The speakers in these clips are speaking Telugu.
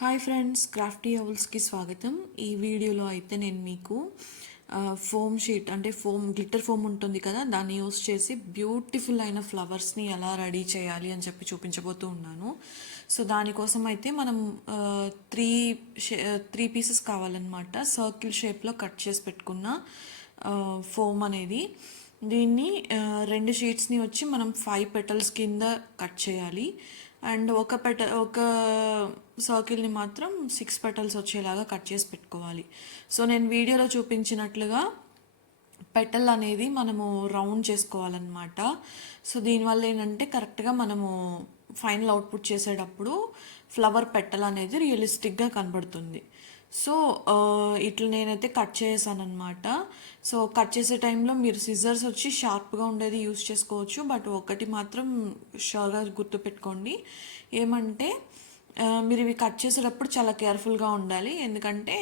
హాయ్ ఫ్రెండ్స్, క్రాఫ్టీ హౌల్స్కి స్వాగతం. ఈ వీడియోలో అయితే నేను మీకు ఫోమ్ షీట్ అంటే గ్లిట్టర్ ఫోమ్ ఉంటుంది కదా, దాన్ని యూస్ చేసి బ్యూటిఫుల్ అయిన ఫ్లవర్స్ని ఎలా రెడీ చేయాలి అని చెప్పి చూపించబోతూ ఉన్నాను. సో దానికోసం అయితే మనం త్రీ త్రీ పీసెస్ కావాలన్నమాట. సర్కిల్ షేప్లో కట్ చేసి పెట్టుకున్న ఫోమ్ అనేది, దీన్ని రెండు షీట్స్ని వచ్చి మనం 5 పెటల్స్ కింద కట్ చేయాలి. అండ్ ఒక సర్కిల్ని మాత్రం 6 పెటల్స్ వచ్చేలాగా కట్ చేసి పెట్టుకోవాలి. సో నేను వీడియోలో చూపించినట్లుగా పెటల్ అనేది మనము రౌండ్ చేసుకోవాలన్నమాట. సో దీనివల్ల ఏంటంటే కరెక్ట్గా మనము ఫైనల్ అవుట్పుట్ చేసేటప్పుడు ఫ్లవర్ పెటల్ అనేది రియలిస్టిక్గా కనబడుతుంది. సో ఇట్లా నేనైతే కట్ చేసాను అనమాట. సో కట్ చేసే టైంలో మీరు సిజర్స్ వచ్చి షార్ప్గా ఉండేది యూస్ చేసుకోవచ్చు. బట్ ఒకటి మాత్రం షూర్గా గుర్తుపెట్టుకోండి, ఏమంటే మీరు ఇవి కట్ చేసేటప్పుడు చాలా కేర్ఫుల్గా ఉండాలి. ఎందుకంటే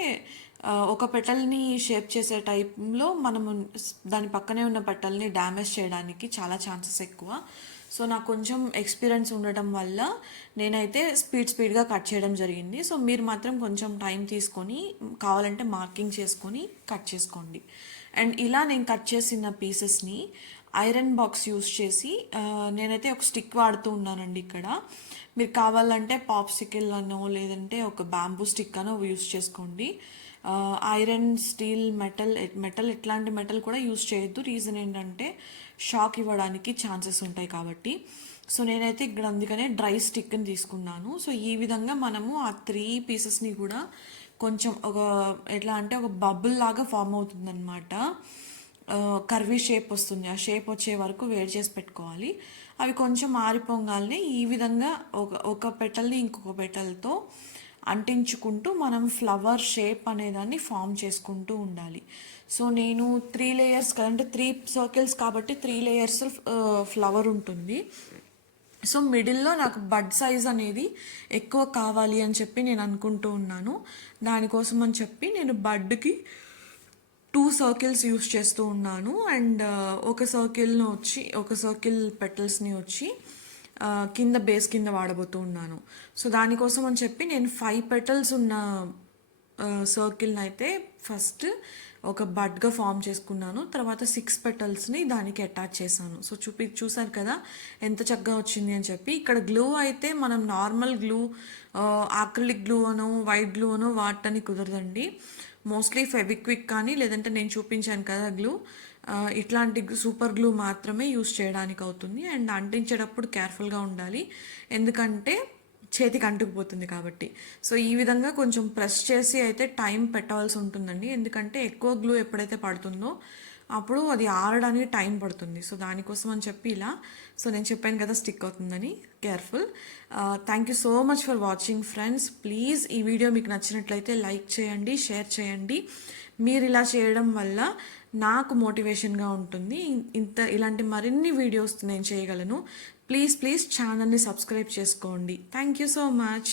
ఒక పెటల్ని షేప్ చేసే టైంలో మనము దాని పక్కనే ఉన్న పెటల్ని డ్యామేజ్ చేయడానికి చాలా ఛాన్సెస్ ఎక్కువ. సో నాకు కొంచెం ఎక్స్పీరియన్స్ ఉండటం వల్ల నేనైతే స్పీడ్గా కట్ చేయడం జరిగింది. సో మీరు మాత్రం కొంచెం టైం తీసుకొని కావాలంటే మార్కింగ్ చేసుకొని కట్ చేసుకోండి. అండ్ ఇలా నేను కట్ చేసిన పీసెస్ని ఐరన్ బాక్స్ యూస్ చేసి నేనైతే ఒక స్టిక్ వాడుతూ ఉన్నానండి. ఇక్కడ మీరు కావాలంటే పాప్సికిల్ అనో లేదంటే ఒక బ్యాంబూ స్టిక్ అనో యూస్ చేసుకోండి. ఐరన్, స్టీల్, మెటల్ ఎట్లాంటి మెటల్ కూడా యూస్ చేయొద్దు. రీజన్ ఏంటంటే షాక్ ఇవ్వడానికి ఛాన్సెస్ ఉంటాయి కాబట్టి. సో నేనైతే ఇక్కడ అందుకనే డ్రై స్టిక్ని తీసుకున్నాను. సో ఈ విధంగా మనము ఆ 3 పీసెస్ని కూడా కొంచెం ఎట్లా అంటే ఒక బబుల్ లాగా ఫామ్ అవుతుందన్నమాట. కర్వీ షేప్ వస్తుంది. ఆ షేప్ వచ్చే వరకు వేడి చేసి పెట్టుకోవాలి. అవి కొంచెం ఆరిపోగానే ఈ విధంగా ఒక పెటల్ని ఇంకొక పెటల్తో అంటించుకుంటూ మనం ఫ్లవర్ షేప్ అనేదాన్ని ఫామ్ చేసుకుంటూ ఉండాలి. సో నేను 3 లేయర్స్ అంటే 3 సర్కిల్స్ కాబట్టి 3 లేయర్స్ ఫ్లవర్ ఉంటుంది. సో మిడిల్లో నాకు బడ్ సైజ్ అనేది ఎక్కువ కావాలి అని చెప్పి నేను అనుకుంటూ ఉన్నాను. దానికోసం అని చెప్పి నేను బడ్కి 2 సర్కిల్స్ యూస్ చేస్తూ ఉన్నాను. అండ్ ఒక సర్కిల్ పెటల్స్ని వచ్చి బేస్ కింద వాడబోతూ ఉన్నాను. సో దానికోసం అని చెప్పి నేను 5 పెటల్స్ ఉన్న సర్కిల్ని అయితే ఫస్ట్ ఒక బడ్గా ఫామ్ చేసుకున్నాను. తర్వాత 6 పెటల్స్ని దానికి అటాచ్ చేశాను. సో చూసారు కదా ఎంత చక్కగా వచ్చింది అని చెప్పి. ఇక్కడ గ్లూ అయితే మనం నార్మల్ గ్లూ, ఆక్రిలిక్ గ్లూ అనో వైట్ గ్లూ అనో వాడటానికి కుదరదండి. మోస్ట్లీ ఫెవిక్విక్ కానీ లేదంటే నేను చూపించాను కదా గ్లూ, ఇట్లాంటి సూపర్ గ్లూ మాత్రమే యూస్ చేయడానికి అవుతుంది. అండ్ అంటించేటప్పుడు కేర్ఫుల్గా ఉండాలి, ఎందుకంటే చేతికి అంటుకుపోతుంది కాబట్టి. సో ఈ విధంగా కొంచెం ప్రెస్ చేసి అయితే టైం పెట్టవలసి ఉంటుందండి. ఎందుకంటే ఎక్కువ గ్లూ ఎప్పుడైతే పడుతుందో అప్పుడు అది ఆరడానికి టైం పడుతుంది. సో దానికోసం అని చెప్పి ఇలా. సో నేను చెప్పాను కదా స్టిక్ అవుతుందని, careful. Thank you so much for watching friends. Please ఈ వీడియో మీకు నచ్చినట్లయితే లైక్ చేయండి, షేర్ చేయండి. మీరు ఇలా చేయడం వల్ల నాకు మోటివేషన్గా ఉంటుంది. ఇలాంటి మరిన్ని వీడియోస్ నేను చేయగలను. ప్లీజ్ ఛానల్ని సబ్స్క్రైబ్ చేసుకోండి. Thank you so much.